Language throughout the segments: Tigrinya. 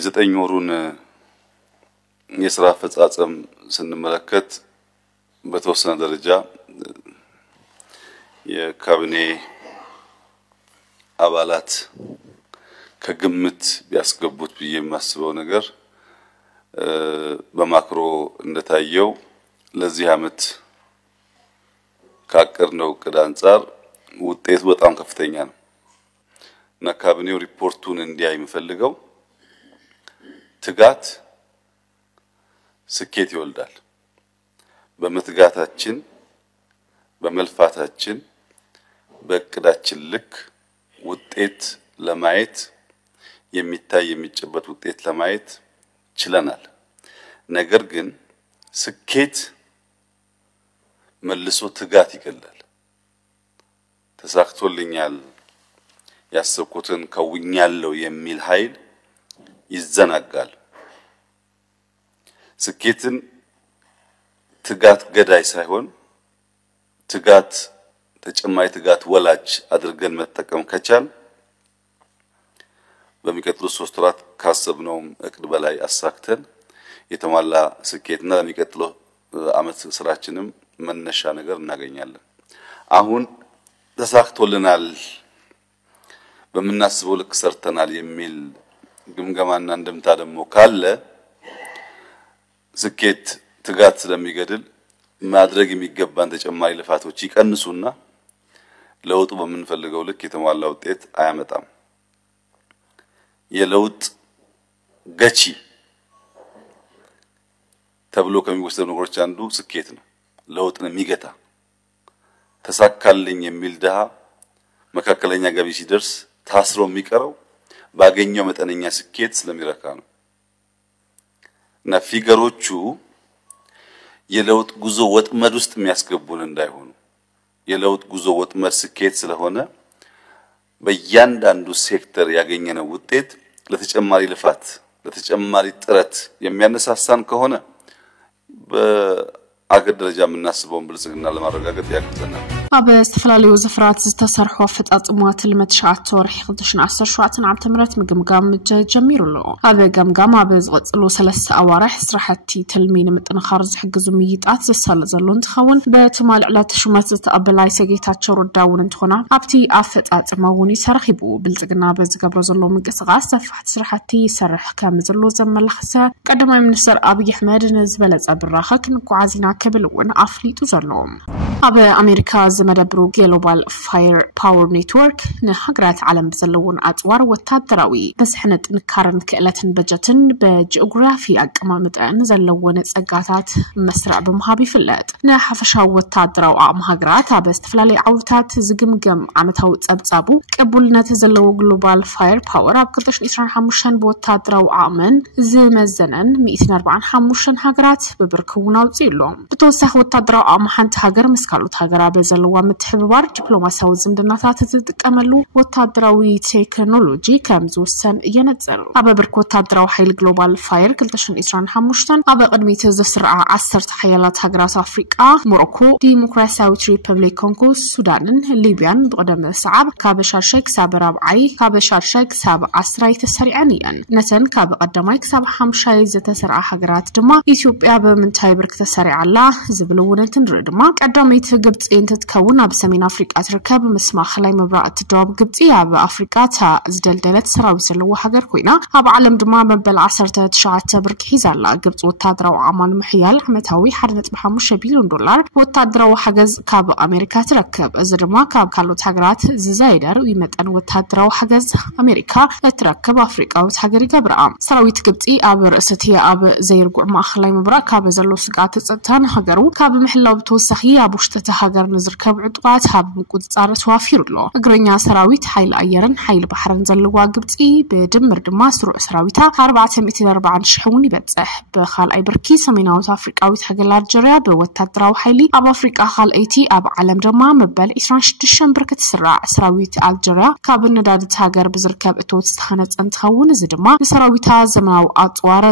የዘጠኝ ወሩን የሥራ አፈጻጸም ስንመለከት በተወሰነ ደረጃ የካቢኔ አባላት ከግምት ቢያስገቡት ብዬ የማስበው ነገር በማክሮ እንደታየው ለዚህ አመት ካቀርነው እቅድ አንፃር ውጤቱ በጣም ከፍተኛ ነው እና ካቢኔው ሪፖርቱን እንዲያይ የሚፈልገው ትጋት ስኬት ይወልዳል በመትጋታችን በመልፋታችን በእቅዳችን ልክ ውጤት ለማየት የሚታይ የሚጨበጥ ውጤት ለማየት ችለናል ነገር ግን ስኬት መልሶ ትጋት ይገላል ተሳክቶልኛል ያሰብኩትን ከውኛለው የሚል ኃይል ይዘናጋል ስኬትን ትጋት ገዳይ ሳይሆን ትጋት ተጨማሪ ትጋት ወላጅ አድርገን መጠቀም ከቻል በሚቀጥሉት 3 ወራት ካሰብነው እቅድ በላይ አሳክተን የተሟላ ስኬትና ለሚቀጥለው አመት ስራችንም መነሻ ነገር እናገኛለን አሁን ተሳክቶልናል በመናስበው ልክ ሰርተናል የሚል ግምገማና እንደምታ ደሞ ካለ ስኬት ትጋት ስለሚገድል ማድረግ የሚገባን ተጨማሪ ልፋቶች ይቀንሱና ለውጡ በመንፈልገው ልክ የተሟላ ውጤት አያመጣም የለውጥ ገቺ ተብሎ ከሚወሰዱ ነገሮች አንዱ ስኬት ነው ለውጥን የሚገታ ተሳካልኝ የሚል ደሃ መካከለኛ ገቢ ሲደርስ ታስሮ የሚቀረው ባገኘው መጠነኛ ስኬት ስለሚረካ ነው እና ፊገሮቹ የለውጥ ጉዞ ወጥመድ ውስጥ የሚያስገቡን እንዳይሆኑ የለውጥ ጉዞ ወጥመድ ስኬት ስለሆነ በእያንዳንዱ ሴክተር ያገኘነው ውጤት ለተጨማሪ ልፋት ለተጨማሪ ጥረት የሚያነሳሳን ከሆነ በአገር ደረጃ የምናስበውን ብልጽግና ለማረጋገጥ ያግዘናል ኣብ ዝተፈላለዩ ዘፍራት ዝተሰርሑ አፈጻጽሟት ለመትሻት ወርሕ 2017 ዓመተ ምህረት ምግምጋም ጀሚሩ ኣሎ ኣብ ገምጋም ኣብ ዝቕጽሉ 3 ኣዋርሕ ስራሕቲ ትልሚን ምጥንኻር ዝሕግዙ ምይጣት ዘሳለ ዘሎ እንትኸውን በትማል ዕለት ሹመት ዝተቀበላይ ሰጌታቸው ረዳውን እንትኾና ኣብቲ ኣፈጻጽማውን ይሰርሒቡ ብልጽግና በዝገብሮ ዘሎ ምንቅስቓስ ሰፋሕቲ ስራሕቲ ይሰርሕ ከም ዘሎ ዘመላኽሰ ቀዳማይ ሚኒስትር አብይ አሕመድ ንዝበለጸ ብራኸ ክንጓዓዚና ከብልውን ኣፍሊጡ ዘሎ ኣብ ኣሜሪካ زمدبرو جلوبال فاير باور نيتورك نهجرات عالم بزلون أطوار وتدراوي بس حنا نكرن كألتن بجتن بجغرافي أقمامت نزلون سجاتات مسرع بمهابي فلات نحفشها وتدراو مهجرات بس تفلالي عوتات زجمجم عمتها تبتابو قبولنا تزلو جلوبال فاير باور أبقدش إسران حموشن بوتدراو عامن زمزنن 245 هجرات ببركونا وزيلهم بتوسخ وتدراو عمحنت هجر مسكالوت هجرات زلوا متحبار ዲፕሎማሲያዊ ዝምድናታት ተጥቀመሉ ወታደራዊ ቴክኖሎጂ ከምዝውሰን የነጸሩ አበብርክ ወታደራዊ ኃይል ግሎባል ፋየር 2025 አበ ቅድሚት ዘስርዓ 10 ኃይላት ሀገራት አፍሪቃ ሞሮኮ ዲሞክራሲያዊት ሪፐብሊክ ኮንጎ ሱዳንን ሊቢያን በቀደም ሰዓብ ካበሻሸክ ሳበራብዓይ ካበሻሸክ ሳብ 10 ተሰሪዓኒያን ነተን ካብ ቀዳማይ ካብ 50 ዘተሰርዓ ሀገራት ድማ ኢትዮጵያ በምንታይ ብርክ ተሰሪዓላ ዝብልውነትን ድማ ቀዳማይት ግብጽ تتكون ኣብ ሰሜን አፍሪቃ ትርከብ መስማኽ ላይ መብራእት ደቡብ ግብጽ ኣብ አፍሪቃ ተዝደልደለት ሰራዊ ዘለዎ ሀገር ኮይና ኣብ ዓለም ድማ መበል 19 ብርክ ሒዛላ ግብጽ ወታደራዊ አማን ምሕያል ዓመታዊ 1.5 ቢሊዮን ዶላር ወታደራዊ ሓገዝ ካብ አሜሪካ ትረከብ እዚ ድማ ካብ ካልኦት ሀገራት ዝዛይደር ይመጠን ወታደራዊ ሓገዝ አሜሪካ ትረከብ አፍሪቃዊት ሀገር ይገብራ ሰራዊት ግብጽ ኣብ ርእሰቲ ኣብ ዘይርጉዕ ማእኸላይ መብራእ ካብ ዘሎ ስጋት ጸጥታን ሀገሩ ካብ ምሕላው ተወሳኺ ኣብ ውሽጠ ሀገር نزركب عطوات هاب قدصار توافير له اغرኛ ሰራዊት ኃይል አየርን ኃይል ባህርን ዘልዋ ግብጽ በድምር ድማ ስሩዕ ሰራዊታ 440 ሺውን ይበጽሕ በኻልአይ ብርኪ ሰሜናዊት አፍሪቃዊት ሀገር አልጀሪያ በወታደራዊ ኃይሊ ኣብ አፍሪቃ ኻልአይቲ ኣብ ዓለም ድማ መበል 26 ብርክ ተስራዕ ሰራዊት አልጀሪያ ካብ ነዳድት ሀገር ብዝርከብ እቶት ተኸነጸን ተኸውን እዚ ድማ ሰራዊታ ዘመናዊ አጥዋረ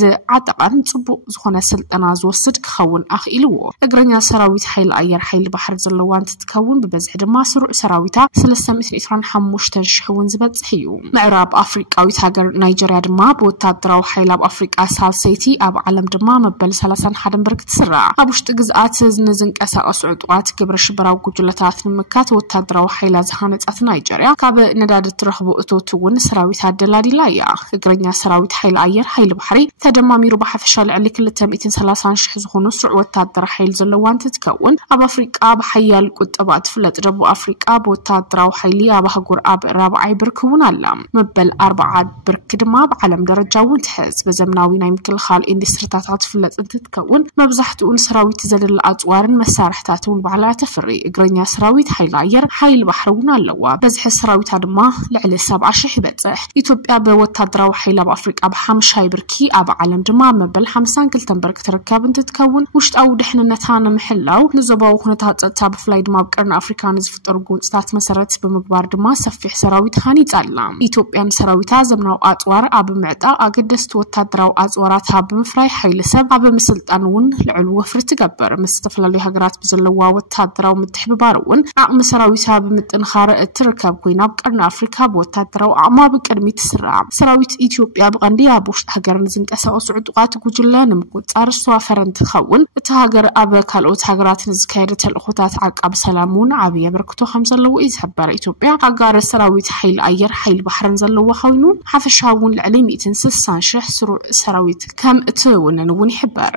ዝዓጠቀን ጽቡቅ ዝኾነ ስልጠና ዝወስድ ክኸውን ኣኽኢልዎ እግረኛ ሰራዊት ኃይል አየር ኃይል حيل بحر زلوان تتكون ببزح دما سروع سراويتا 325 شحون زبصحيو معراب افريقاوي هاجر نيجيريا دما بوتادراو حيل اب افريقا سالسيتي اب عالم دما مبل 31 برك تسرع ابوشت غزات زنقساقس عطوات قبر شبراو ጉጅለታት ንመካት ወታደራዊ ኃይል አዝሃነጻት ናይጄሪያ ካብ ነዳድ ትረኽቡ እቶቱን ሰራዊት አደላዲላያ እግረኛ ሰራዊት ኃይል አየር ኃይል ባህሪ ተደማሚሩ በሐፈሻ ለዕሊ 230 ሺህ ዝሆኑ ስዑ ወታደራዊ ኃይል ዘለዋን ትትከውን ኣብ አፍሪቃ በሐያል ቁጥባት ፍለጥ ደቡ አፍሪቃ በወታደራዊ ኃይል አባህጉር ኣብ ራብዓይ ብርክውን አላ መበል 40 ብርክ ድማ በዓለም ደረጃውን ትሕዝ በዘመናዊ ናይ ምክልኻል ኢንዱስትሪታት ፍለጥ ትትከውን መብዛሕቱን ሰራዊት ዘለል አጽዋርን መሳርሕታቱን ባዕላ ተፍሪ እግረኛ ሰራዊት ኃይል አየር ኃይል ባህሩን አለዋ በዚህ ሰራዊት አድማ ለዕሊ 70 ይበጽሕ ኢትዮጵያ በወታደራዊ ኃይል ኣብ አፍሪቃ በ50 ብርኪ ኣብ ዓለም ድማ መበል 52 ብርክ ተረካብ እንትትከውን ውሽጣው ድሕነነታን ምሕላው ንዘባው ሁነታት ጸጥታ በፍላይ ድማ በቀርና አፍሪካን ዝፍጠሩ ጉንጽታት መሰረት በመግባር ድማ ሰፊሕ ሰራዊት ሃኒጻላ ኢትዮጵያን ሰራዊታ ዘምናው አጥዋር ኣብ ምዕጣ አገደስት ወታደራዊ አጽዋራት ኣብ ምፍራይ ኃይል ሰብ ኣብ ምስልጣንውን ልዕል ወፍር ትገበር መስተፍላሊ ሀገራት በዘለዋ ወታደራዊ ምትሕብባሩን አቅም ሰራዊታ በምጥንኻረ ትርከብ ኮይና በቀርና አፍሪካ በወታደራዊ አቅማ በቀድሚ ትስራ ሰራዊት ኢትዮጵያ በቀንዲ አብውሽጥ ሀገርን ዝንቀሳቀሱ ዕጡቃት ጉጅለን ምቁጣር ሷፈረንት ኸውን እቲ ሀገር ኣብ ካልኦት ሀገራትን ዝካየደ ተልእኾታት ዓቃብ ሰላሙን ዓብይ በርክቶ ከምዘለዎ ይዝሕበር ኢትዮጵያ ሀገር ሰራዊት ኃይል አየር ኃይል ባህርን ዘለዎ ኮይኑ ሓፈሻውን ልዕሊ 160 ሺህ ስሩዕ ሰራዊት ከም እትውንን ይሕበር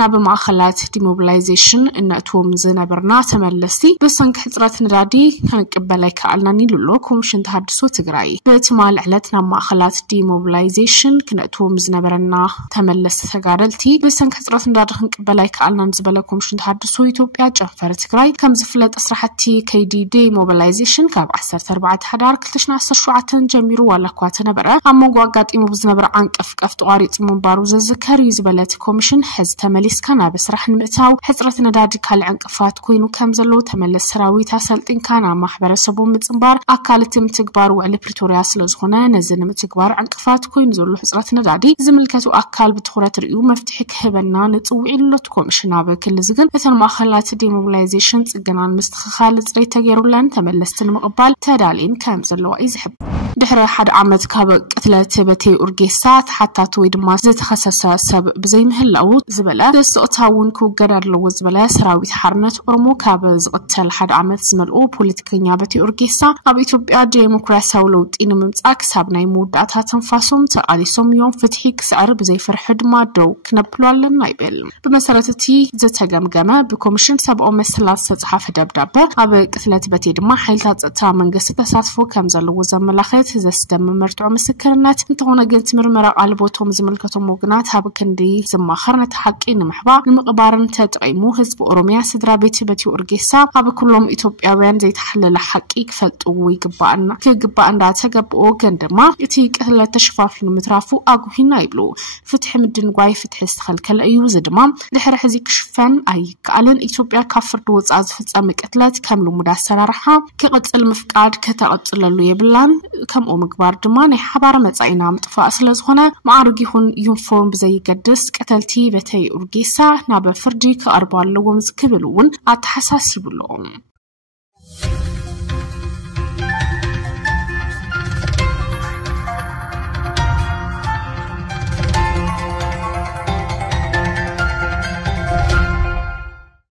ናብ ማእኸላት ዲሞቢላይዜሽን እናቶም ዝነበርና ተመለስቲ በሰንክ ሕጽረት ነዳዲ ከንቅበላይ ከአልና ንልሎ ኮሚሽን ተሐድሶ ትግራይ በትማል ዕለት ናብ ማእኸላት ዲሞቢላይዜሽን ከነቶም ዝነበርና ተመለስቲ ተጋደልቲ በሰንክ ሕጽረት ነዳዲ ከንቅበላይ ከአልና ዝበለ ኮሚሽን ተሐድሶ ኢትዮጵያ ጨፈር ትግራይ ከም ዝፍለጥ ስራሕቲ ከይዲ ዲሞቢላይዜሽን ካብ 14 ሓዳር 2017 ጀሚሩ ዋላኳ ተነበረ ኣመጓ አጋጢሙ ዝነበረ አንቀፍ ቀፍ ተቋሪጽ መንባሩ ዘዝከር ይዝበለት ኮሚሽን ሕዝ ተመሊስካና በስራሕ ንምእታው ሕጽረት ነዳዲ ካልዕ እንቅፋት ኮይኑ ከም ዘሎ ተመለስ ሰራዊት አሰልጥን ካና ማህበረሰቡ ምጽንባር አካልትም ትግባር ወዕሊ ፕሪቶሪያ ስለዝኾነ ነዝን ምትግባር እንቅፋት ኮይኑ ዘሎ ሕጽረት ነዳዲ ዝምልከቱ አካል ብትኹረት ርዩ መፍትሒ ክህበና ንጽውዒሎት ኮሚሽን ኣብ ክልል ዝግን እተን ማእኸላት ዲሞቢላይዜሽን ጽገናን ምስትኽኻል ጽሬት ተገይሩለን ተመለስትን ምቕባል ተዳሊን ከም ዘለዋ ይዝሕብ ድሕረ ሓደ ዓመት ካብ ቅትለት በቴ ኡርጌሳ ተሓታቱ ወይ ድማ ዝተኸሰሰ ሰብ ብዘይ ምህላው ዝበለ ስቕታውን ክውገድ ኣለዎ ዝበለ ሰራዊት ሓርነት ኦሮሞ ካብ ዝቕተል ሓደ ዓመት ዝመልኦ ፖለቲከኛ በቴ ኡርጌሳ ኣብ ኢትዮጵያ ዲሞክራሲያዊ ለውጢ ንምምጻእ ክሳብ ናይ መወዳእታ ተንፋሶም ተቃሊሶም እዮም ፍትሒ ክስዕር ብዘይ ፍርሒ ድማ ደው ክነብሉ ኣለና ይብል ብመሰረት እቲ ዝተገምገመ ብኮሚሽን ሰብኦ መሰላት ዝተጻሕፈ ደብዳቤ ኣብ ቅትለት በቴ ድማ ሓይልታት ጸጥታ መንግስቲ ተሳትፎ ከም ዘለዎ ዘመላኽት ዘስደም መርትዖ ምስክርነት እንተኾነ ግን ምርመራ ቃልቦቶም ዝምልከቶም ወግናት ኣብ ክንዲ ዝማኸር ነቲ ሓቂ ንምሕባር ንምቕባርን ተጠቂሙ ህዝቢ ኦሮሚያ ስድራ ቤት በቴ ኡርጌሳ ኣብ ኩሎም ኢትዮጵያውያን ዘይተሐለለ ሓቂ ክፈልጡ ይግባአና ክግባእ እንዳተገብኦ ግን ድማ እቲ ቅትለት ተሽፋፊኑ ምትራፉ ኣጉሂና ይብሉ ፍትሒ ምድንጓይ ፍትሒ ዝተኸልከለ እዩ ዝድማ ድሕሪ ሕዚ ክሽፈን ኣይከኣልን ኢትዮጵያ ካብ ፍርዲ ወፃእ ዝፍጸም ቅትለት ከም ልሙድ ኣሰራርሓ ክቕጽል ምፍቃድ ከተቐጽለሉ የብላን ከምኡ ምግባር ድማ ናይ ሓባር መጻኢና ምጥፋእ ስለዝኾነ ማዕርግ ይኹን ዩኒፎርም ብዘይገድስ ቀተልቲ በተይ ኡርጌሳ ናብ ፍርዲ ከቀርቡ ኣለዎም ዝክብሉ እውን ኣተሓሳሲብሎም